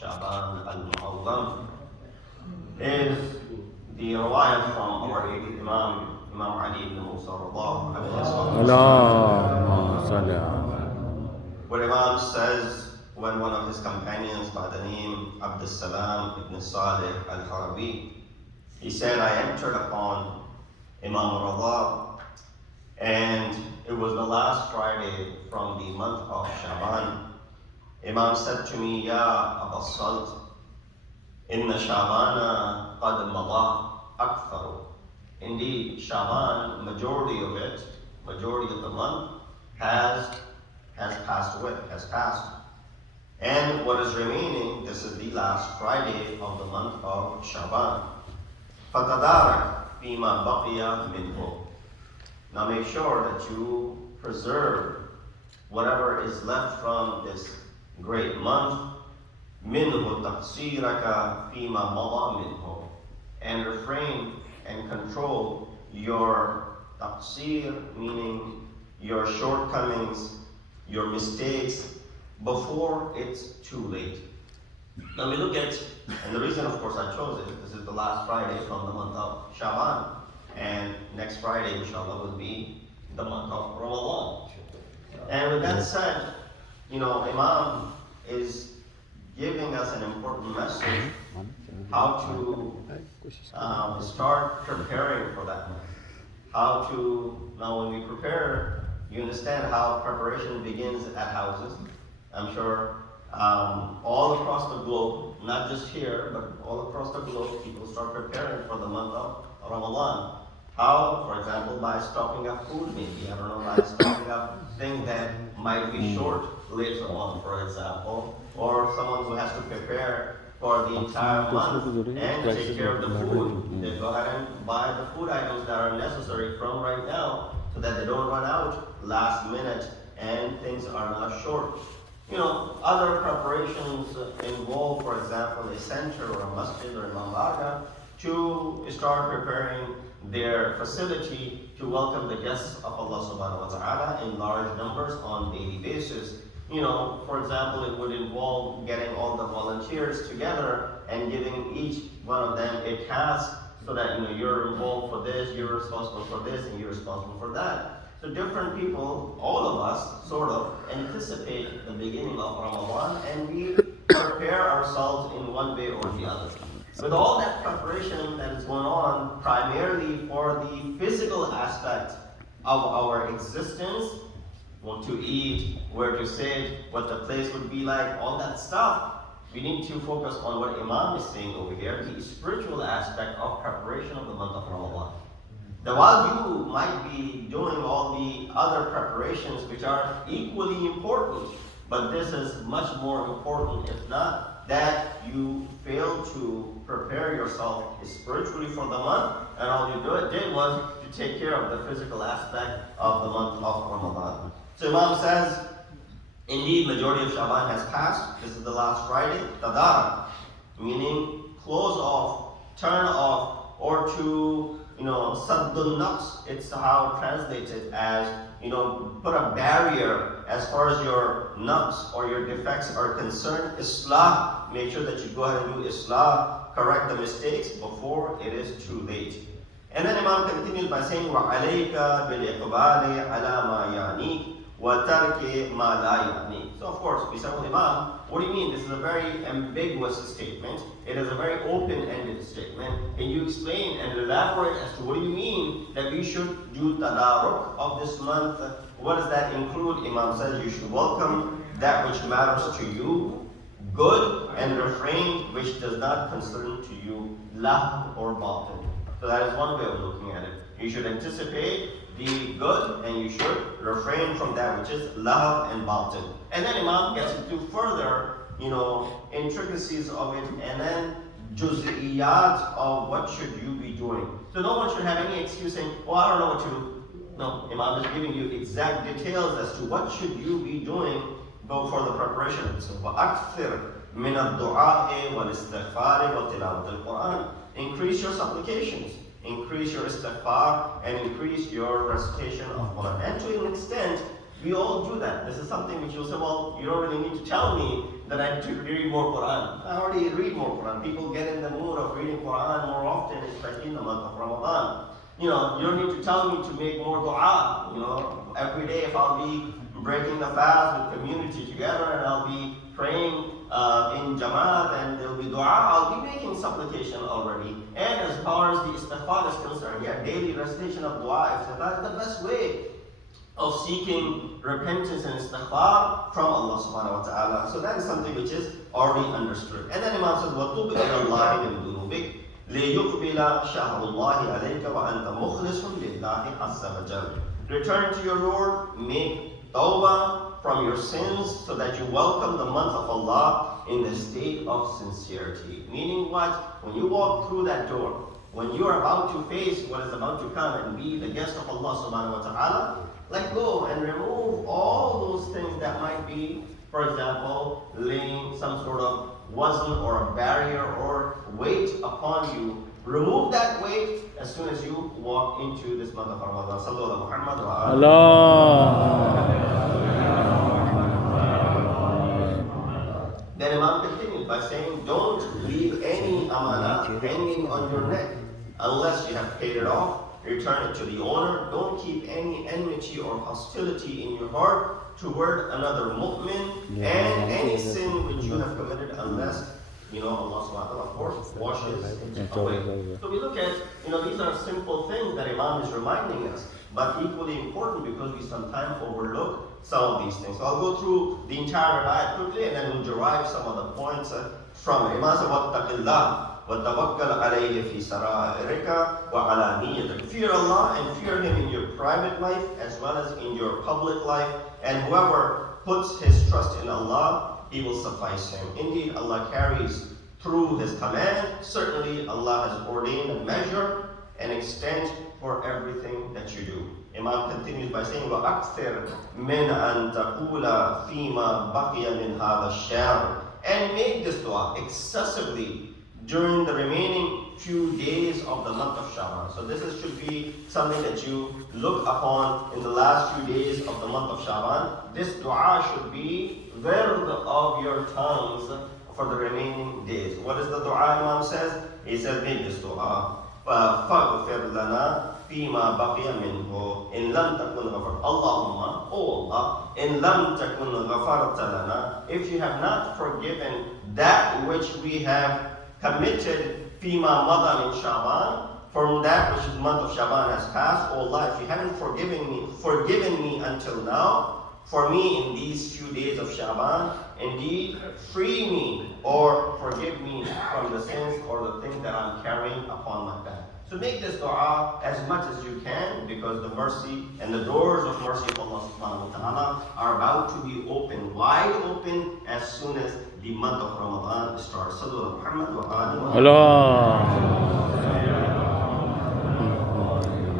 Shaban al-Mu'azzam is the riwayat from our Imam Ali ibn Musa where Imam says when one of his companions by the name Abdus Salam ibn Salih al-Harabi, he said, I entered upon Imam Radha, and it was the last Friday from the month of Shaban. Imam said to me, Ya Aba Salt, Inna Shabana qad mada aktharu. Indeed, Shaban, majority of the month, has passed away, has passed. And what is remaining, this is the last Friday of the month of Shaban. فَتَدَارَكْ فِيمَا بَقِيَ مِنْهُ. Now make sure that you preserve whatever is left from this great month. مِنْهُ تَقْصِيرَكَ فِيمَا مَضَى مِنْهُ. And refrain and control your taqsir, meaning your shortcomings, your mistakes, before it's too late. Now we look at, and the reason of course I chose it, this is the last Friday from the month of Shaban, and next Friday inshallah will be the month of Ramadan. And with that said, Imam is giving us an important message, how to start preparing for that month. Now when we prepare, you understand how preparation begins at houses. I'm sure all across the globe, not just here, but all across the globe, people start preparing for the month of Ramadan. How? For example, by stocking up food maybe, I don't know, by stocking up things that might be short later on, for example, or someone who has to prepare for the entire month and take care of the food. They go ahead and buy the food items that are necessary from right now so that they don't run out last minute and things are not short. Other preparations involve, for example, a center or a masjid or a mamlaka to start preparing their facility to welcome the guests of Allah subhanahu wa ta'ala in large numbers on a daily basis. For example, it would involve getting all the volunteers together and giving each one of them a task so that you're involved for this, you're responsible for this, and you're responsible for that. So different people, all of us, sort of anticipate the beginning of Ramadan and we prepare ourselves in one way or the other. With all that preparation that is going on, primarily for the physical aspect of our existence, what to eat, where to sit, what the place would be like, all that stuff, we need to focus on what Imam is saying over here, the spiritual aspect of preparation of the month of Ramadan. Now, while you might be doing all the other preparations which are equally important, but this is much more important, if not, that you fail to prepare yourself spiritually for the month, and all you did was to take care of the physical aspect of the month of Ramadan. So Imam says, indeed, majority of Shaban has passed. This is the last Friday. Tadara, meaning close off, turn off, or to saddun naqs, it's how translated as, put a barrier as far as your naqs or your defects are concerned. Islah, make sure that you go ahead and do Islah, correct the mistakes before it is too late. And then Imam continues by saying, وَعَلَيْكَ بِالْإِقْبَالِ عَلَى مَا يَعْنِيكَ وَتَرْكِ مَا لَا يَعْنِيكَ. So of course, we said, well, Imam, what do you mean? This is a very ambiguous statement. It is a very open-ended statement. Can you explain and elaborate as to what do you mean that we should do tadaruk of this month? What does that include? Imam says you should welcome that which matters to you, good, and refrain which does not concern to you, lah or batil. So that is one way of looking at it. You should anticipate the good and you should refrain from that which is lahav and batil. And then Imam gets into further, intricacies of it, and then juz'iyat of what should you be doing. So no one should have any excuse saying, oh, I don't know what to do. No, Imam is giving you exact details as to what should you be doing for the preparation. So وَأَكْثِرْ مِنَ الدُّعَاءِ وَالْإِسْتِغْفَارِ وَتِلَاوَةِ الْقُرْآنِ. Increase your supplications, increase your istighfar, and increase your recitation of Quran. And to an extent, We all do that. This is something which you'll say, well, you don't really need to tell me that I need to read more Quran. I already read more Quran. People get in the mood of reading Quran more often, especially in the month of Ramadan. You don't need to tell me to make more dua. Every day if I'll be breaking the fast with community together and I'll be praying in Jamaat and there'll be dua, I'll be making supplication already. And as far as the istighfar is concerned, daily recitation of dua, if that's the best way of seeking repentance and istighfar from Allah subhanahu wa ta'ala. So that is something which is already understood. And then Imam says, وَتُوبِ إِلَى اللَّهِ مِن ذُنُوبِكَ لِيُقْبِلَ شَهْرُ اللَّهِ عَلَيْكَ وَأَنْتَ مُخْلِصٌ لِلَّهِ عَزَّ وَجَلَّ. Return to your Lord, make tawbah from your sins so that you welcome the month of Allah in the state of sincerity. Meaning what? When you walk through that door, when you are about to face what is about to come and be the guest of Allah subhanahu wa ta'ala, let go and remove all those things that might be, for example, laying some sort of wazn or a barrier or weight upon you. Remove that weight as soon as you walk into this month of Ramadan. Sallu ala Muhammad wa Allah. Then Imam continues by saying, don't leave any amana hanging on your neck unless you have paid it off. Return it to the owner. Don't keep any enmity or hostility in your heart toward another mu'min and any sin which you have committed unless Allah subhanahu wa ta'ala, of course, washes it away. So we look at, these are simple things that Imam is reminding us, but equally important because we sometimes overlook some of these things. So I'll go through the entire ayat quickly and then we'll derive some of the points from it. Imam said, وَاتَّقِ اللَّهِ وَتَوَكَّلْ عَلَيْهِ فِي سَرَائِرِكَ وَعَلَانِيَّتِكَ. Fear Allah and fear Him in your private life as well as in your public life. And whoever puts his trust in Allah, He will suffice him. Indeed, Allah carries through His command. Certainly, Allah has ordained a measure and extent for everything that you do. Imam continues by saying, وَأَكْثِرْ مِنْ أَن تَقُولَ فِي مَا بَقِيَ مِنْ هَذَا الشَّهْرِ. And make this dua excessively during the remaining few days of the month of Sha'ban. So this should be something that you look upon in the last few days of the month of Sha'ban. This dua should be wird of your tongues for the remaining days. What is the dua Imam says? He says, make this dua. فَاغْفِرْ لَنَا فِي مَا بَقِيَ مِنْهُ إِنْ لَمْ تَكُنْ غَفَرْتَ. Allahumma, O Allah, إِنْ لَمْ تَكُنْ غَفَرْتَ لَنَا. If you have not forgiven that which we have committed فِيمَا مَضَى مِنْ شَعْبَانَ, from that which the month of Sha'ban has passed, O Allah, if you haven't forgiven me until now, for me in these few days of Sha'ban, indeed, free me or forgive me from the sins or the things that I'm carrying upon my back. So make this dua as much as you can, because the mercy and the doors of mercy of Allah subhanahu wa ta'ala are about to be open, wide open, as soon as the month of Ramadan starts. Sallu ala Muhammad wa alihi.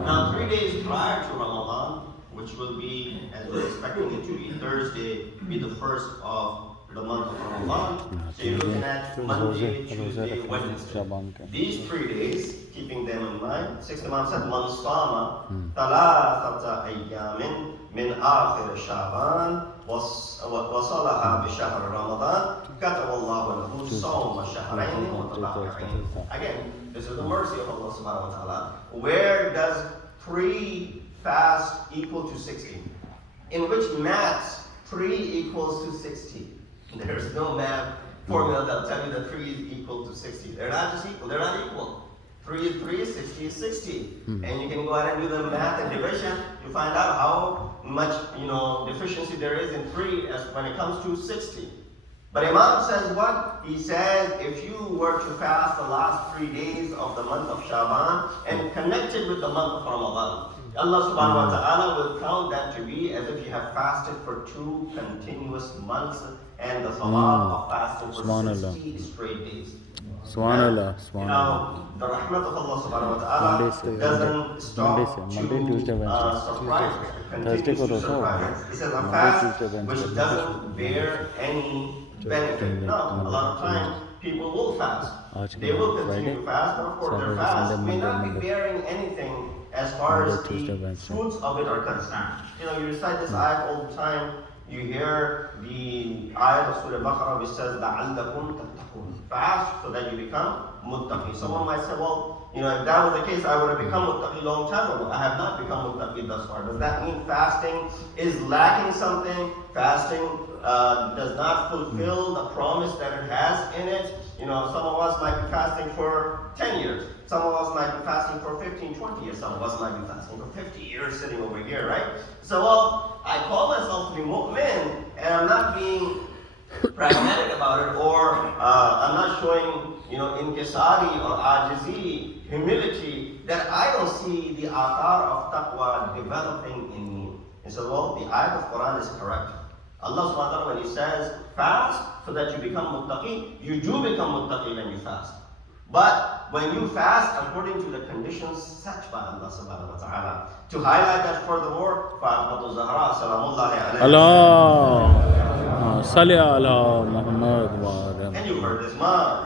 Now 3 days prior to Ramadan, which will be, as we're expecting it to be Thursday, be the first of the month of Ramadan. So you're looking at Monday, Tuesday, Wednesday. These 3 days, keeping them in mind, 6th Imam said, Man sama thalathata ayyamin min akhir Sha'ban wasalaha bi shahr Ramadan kataba Allahu lahu sawma shahrayn mutatabi'ain. Again, this is the mercy of Allah subhanahu wa ta'ala. Where does 3 fast equal to 60? In which maths 3 equals to 60? There's no math formula that'll tell you that 3 is equal to 60. They're not just equal, they're not equal. 3 is 3, 60 is 60. And you can go ahead and do the math and division. You find out how much deficiency there is in 3 as when it comes to 60. But Imam says what? He says if you were to fast the last 3 days of the month of Sha'ban and connect it with the month of Ramadan, Allah subhanahu wa ta'ala will count that to be as if you have fasted for 2 continuous months and the thawab of fasting for 60 straight days. Subhanallah. The rahmat of Allah subhanahu wa ta'ala doesn't stop Monday, Tuesday, Wednesday. surprise. Thursday ko roza. It says a fast which doesn't bear any benefit. No, a lot of times people will fast. Aaj They will Friday, continue to fast, but of course their Saturday, fast Sunday, may not Monday, be bearing anything as far Monday, as Tuesday, the Wednesday. fruits of it are concerned. You recite this ayat all the time. You hear the ayat of Surah Baqarah which says, لَعَلَّكُمْ تَتَّقُونَ. Fast so that you become muttaqi. Someone might say, well, if that was the case, I would have become muttaqi long time ago. I have not become muttaqi thus far. Does that mean fasting is lacking something? Fasting does not fulfill the promise that it has in it? Some of us might be fasting for 10 years. Some of us might be fasting for 15, 20 years. Some of us might be fasting for 50 years sitting over here, right? So, I call myself to be mu'min, and I'm not being pragmatic about it, or I'm not showing, inkisari or ajizi, humility, that I don't see the athar of taqwa developing in me. And so, the ayat of Quran is correct. Allah subhanahu wa ta'ala, when He says, fast so that you become muttaqi, you do become muttaqi when you fast. But when you fast according to the conditions set by Allah subhanahu wa ta'ala, to highlight that furthermore, Fatimatu Zahra, salamullahi alayha. Allah, salli ala Muhammad wa ala. And you heard this, Ma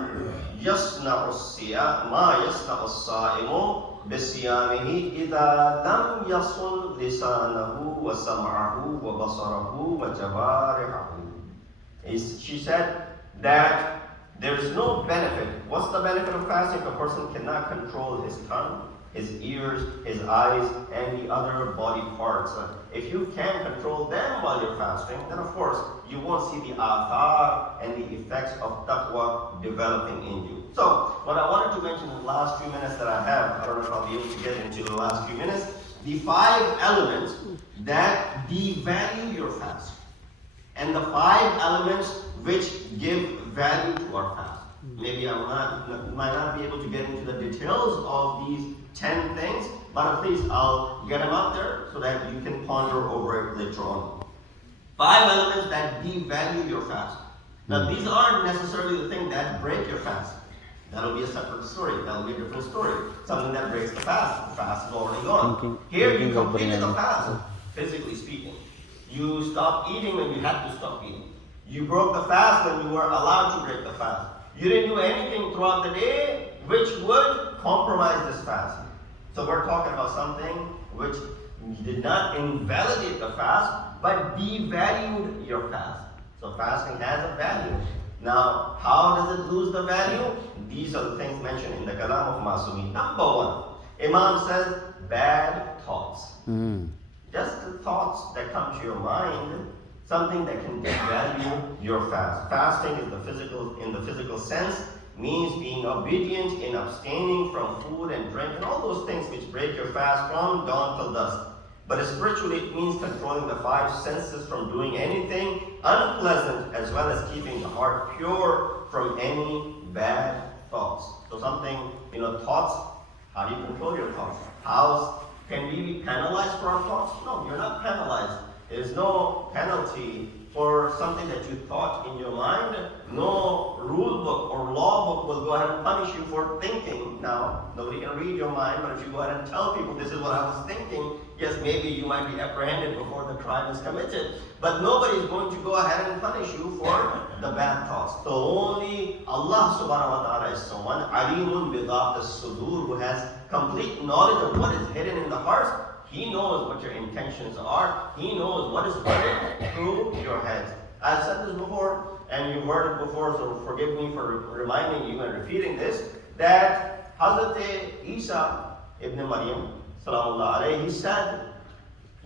yasna'u as-sa'imu bisiyamihi idha lam yasun lisanahu wa sam'ahu wa basarahu wa jawarihahu. She said that there is no benefit. What's the benefit of fasting? If a person cannot control his tongue, his ears, his eyes, and the other body parts. If you can control them while you're fasting, then of course you won't see the athar and the effects of taqwa developing in you. So, what I wanted to mention in the last few minutes that I have, I don't know if I'll be able to get into the last few minutes, the 5 elements that devalue your fast. And the 5 elements which give value to our fast. Maybe I might not be able to get into the details of these 10 things, but at least I'll get them out there so that you can ponder over it later on. 5 elements that devalue your fast. Now these aren't necessarily the things that break your fast. That'll be a separate story. That'll be a different story. Something that breaks the fast. The fast is already gone. Here you completed the fast, physically speaking. You stopped eating when you had to stop eating. You broke the fast when you were allowed to break the fast. You didn't do anything throughout the day which would compromise this fast. So we're talking about something which did not invalidate the fast, but devalued your fast. So fasting has a value. Now, how does it lose the value? These are the things mentioned in the Kalam of Masumi. Number 1, Imam says, bad thoughts. Just the thoughts that come to your mind, something that can devalue your fast. Fasting is in the physical sense, means being obedient in abstaining from food and drink and all those things which break your fast from dawn till dusk. But spiritually, it means controlling the 5 senses from doing anything unpleasant, as well as keeping the heart pure from any bad thoughts. So something, thoughts, how do you control your thoughts? Can we be penalized for our thoughts? No, you're not penalized. There's no penalty for something that you thought in your mind. No rule book or law book will go ahead and punish you for thinking. Now, nobody can read your mind, but if you go ahead and tell people this is what I was thinking, yes, maybe you might be apprehended before the crime is committed. But nobody is going to go ahead and punish you for the bad thoughts. So only Allah subhanahu wa ta'ala is someone, alimun bidat as-sudur, who has complete knowledge of what is hidden in the heart. He knows what your intentions are. He knows what is running through your head. I've said this before, and you've heard it before, so forgive me for reminding you and repeating this, that Hazrat Isa ibn Maryam, salamullah alayhi, he said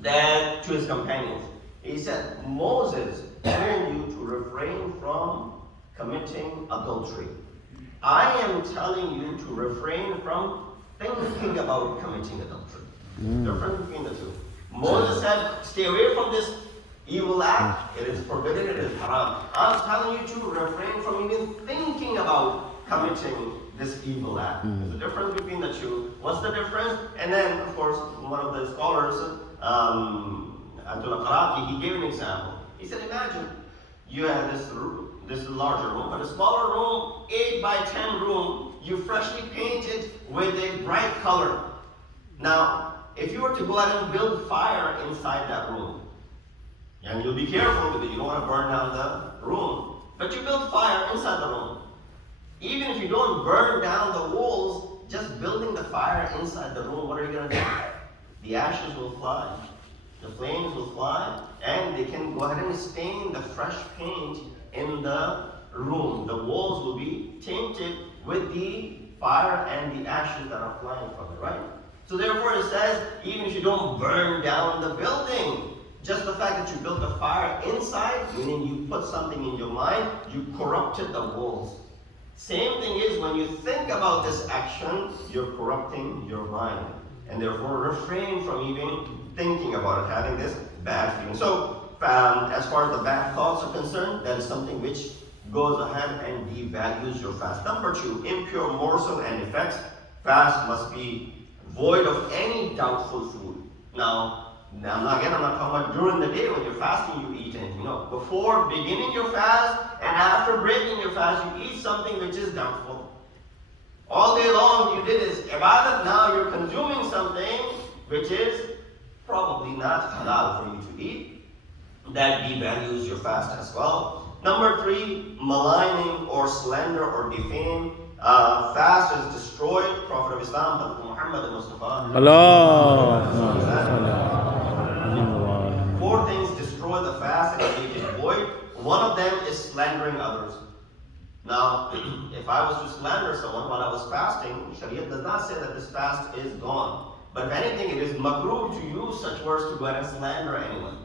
that to his companions, he said, Moses told you to refrain from committing adultery. I am telling you to refrain from thinking about committing adultery. Difference between the two. Moses said, stay away from this evil act. It is forbidden, it is haram. I'm telling you to refrain from even thinking about committing this evil act. There's a difference between the two. What's the difference? And then, of course, one of the scholars, Abdullah Qarati, he gave an example. He said, imagine you have this larger room, but a smaller room, 8 by 10 room, you freshly painted with a bright color. Now, if you were to go out and build fire inside that room, and you'll be careful because you don't want to burn down the room, but you build fire inside the room, Even if you don't burn down the walls, just building the fire inside the room, what are you going to do? The ashes will fly, the flames will fly, and they can go ahead and stain the fresh paint in the room. The walls will be tainted with the fire and the ashes that are flying from it, right? So therefore it says, even if you don't burn down the building, just the fact that you built a fire inside, meaning you put something in your mind, you corrupted the walls. Same thing is when you think about this action, you're corrupting your mind. And therefore refrain from even thinking about it, having this bad feeling. So as far as the bad thoughts are concerned, that is something which goes ahead and devalues your fast. Number 2, impure morsel and effects. Fast must be void of any doubtful food. Now, I'm not talking about during the day when you're fasting you eat anything. No, before beginning your fast and after breaking your fast you eat something which is doubtful. All day long you did is ibadat, now you're consuming something which is probably not halal for you to eat. That devalues your fast as well. Number 3, maligning or slander or defame. Fast is destroyed. Prophet of Islam, Muhammad Mustafa. Four things destroy the fast and make it void. One of them is slandering others. Now, if I was to slander someone while I was fasting, Sharia does not say that this fast is gone. But if anything, it is makruh to use such words to go ahead and slander anyone.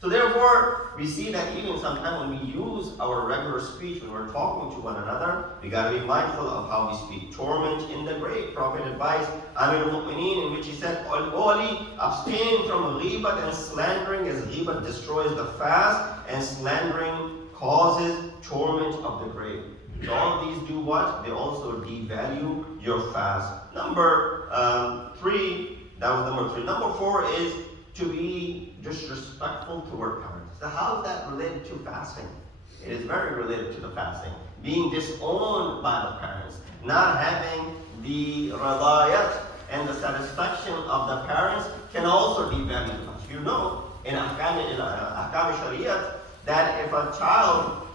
So therefore, we see that even sometimes when we use our regular speech, when we're talking to one another, we got to be mindful of how we speak. Torment in the grave. Prophet advised Amir al-Mu'mineen, in which he said, O Ali, abstain from ghibat and slandering, as ghibat destroys the fast and slandering causes torment of the grave. So all of these do what? They also devalue your fast. Number 3, that was number 3. Number 4 is to be disrespectful toward parents. So how is that related to fasting? It is very related to the fasting. Being disowned by the parents, not having the radayat and the satisfaction of the parents can also devalue the fast. You know, in ahkam shariat, that if a child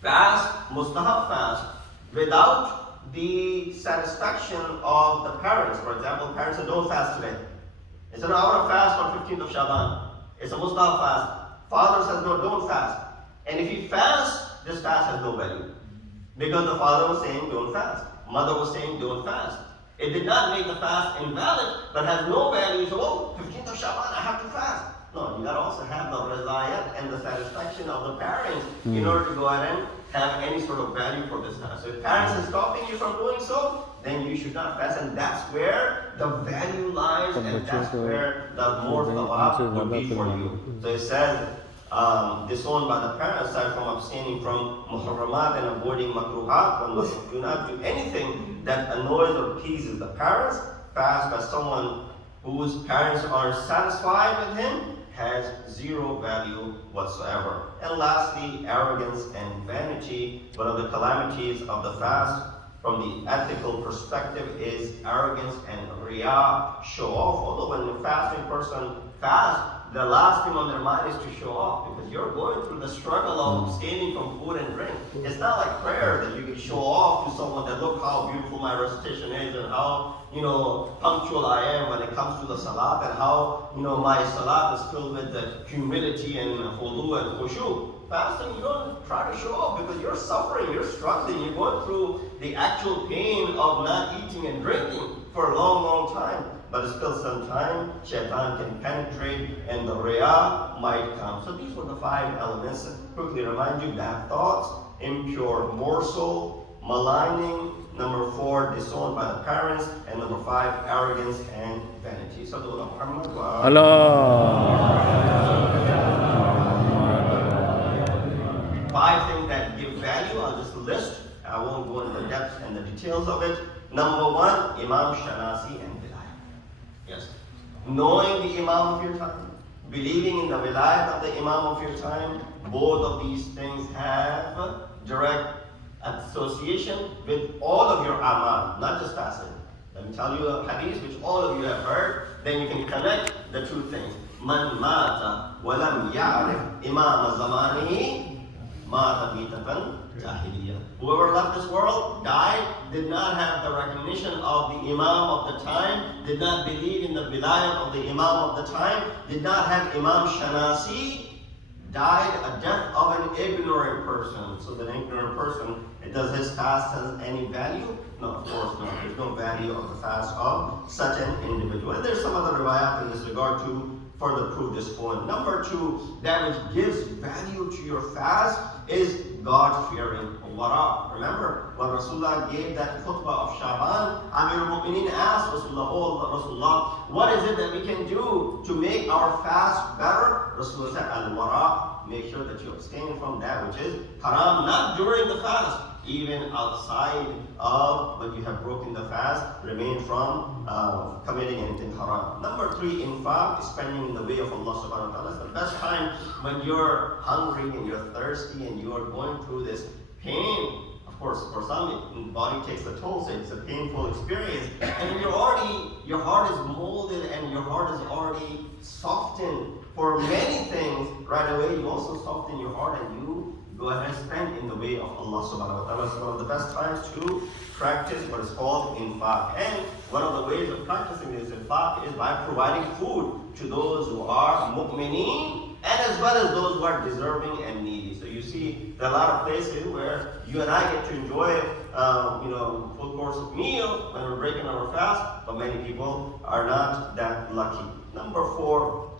fasts, mustahab fast, without the satisfaction of the parents, for example, parents say, don't fast today. It's an hour of fast on 15th of Shaban. It's a mustahab fast. Father says, no, don't fast. And if he fasts, this fast has no value. Because the father was saying, don't fast. Mother was saying, don't fast. It did not make the fast invalid, but has no value. So, 15th of Shaban, I have to fast. No, you got to also have the razayat and the satisfaction of the parents in order to go ahead and have any sort of value for this fast. So if parents are stopping you from doing so, then you should not fast, and that's where the value lies, and that's where the more thawab would be for you. So it says, disowned by the parents, aside from abstaining from muharramat and avoiding makruhat, one must do not do anything that annoys or pleases the parents. Fast by someone whose parents are satisfied with him has zero value whatsoever. And lastly, arrogance and vanity. One of the calamities of the fast from the ethical perspective is arrogance and riyah, show off. Although when a fasting person fasts, the last thing on their mind is to show off, because you're going through the struggle of abstaining from food and drink. It's not like prayer that you can show off to someone that, look how beautiful my recitation is and how, punctual I am when it comes to the salat, and how, my salat is filled with the humility and khudu and khushu. Fasting, you don't try to show off because you're suffering, you're struggling, you're going through the actual pain of not eating and drinking for a long, long time. But still sometime shaitan can penetrate and the riyah might come. So these were the 5 elements. Quickly remind you: bad thoughts, impure morsel, maligning, number 4, disowned by the parents, and number 5, arrogance and vanity. So Muhammad wa Allah. 5 things that give value. I'll just list. I won't go into the depth and the details of it. Number 1, Imam Shanasi and yes. Knowing the Imam of your time, believing in the wilayat of the Imam of your time, both of these things have direct association with all of your amal, not just fasting. Let me tell you a hadith which all of you have heard, then you can connect the 2 things. Man mata wa lam ya'rif imam zamanihi مَاتَ مِيتَةً جَاهِلِيَّةً. Whoever left this world, died, did not have the recognition of the Imam of the time, did not believe in the vilayat of the Imam of the time, did not have Imam Shanasi, died a death of an ignorant person. So that ignorant person, does his fast have any value? No, of course not. There's no value of the fast of such an individual. And there's some other riwayat in this regard to further prove this point. Number two, that which gives value to your fast is God-fearing. Wara. Remember, when Rasulullah gave that khutbah of Shaban, Amir al-Mu'mineen asked Rasulullah, "Oh Rasulullah, what is it that we can do to make our fast better?" Rasulullah said, "Al-wara." Make sure that you abstain from that which is haram, not during the fast, even outside of when you have broken the fast, remain from committing anything haram. Number three, infaq, spending in the way of Allah subhanahu wa ta'ala. It's the best time when you're hungry and you're thirsty and you are going through this pain. Of course, for some, the body takes a toll, so it's a painful experience. And your heart is molded and your heart is already softened for many things. Right away, you also soften your heart and you go ahead and spend in the way of Allah subhanahu wa ta'ala. It's one of the best times to practice what is called infaq. And one of the ways of practicing this infaq is by providing food to those who are mu'mineen, and as well as those who are deserving and needy. So you see, there are a lot of places where you and I get to enjoy, full course of meal when we're breaking our fast, but many people are not that lucky. Number four,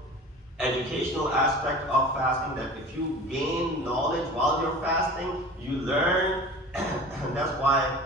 educational aspect of fasting, that if you gain knowledge while you're fasting, you learn. That's why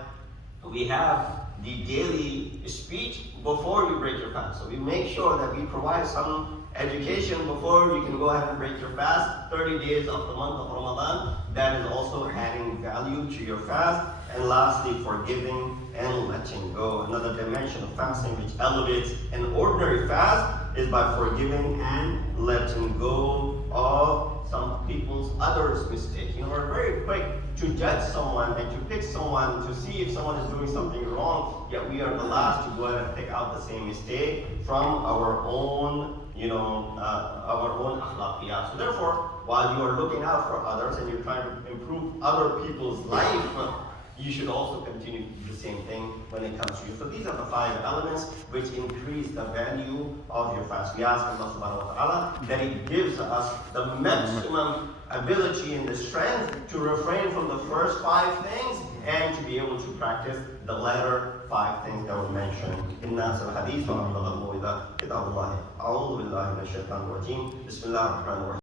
we have the daily speech before you break your fast. So we make sure that we provide some education before you can go ahead and break your fast. 30 days of the month of Ramadan, that is also adding value to your fast. And lastly, forgiving and letting go. Another dimension of fasting which elevates an ordinary fast is by forgiving and letting go of some people's others' mistakes. We're very quick to judge someone and to pick someone to see if someone is doing something wrong, yet we are the last to go ahead and pick out the same mistake from our own akhlaqiyat. So therefore, while you are looking out for others and you're trying to improve other people's life, you should also continue to do the same thing when it comes to you. So these are the 5 elements which increase the value of your fast. We ask Allah subhanahu wa ta'ala that He gives us the maximum ability and the strength to refrain from the first 5 things and to be able to practice the latter 5 things that were mentioned in Nas al-Hadith wa Kitab Allah. A'udhu billahi minash shaitanir rajim. Bismillahir rahmanir rahim.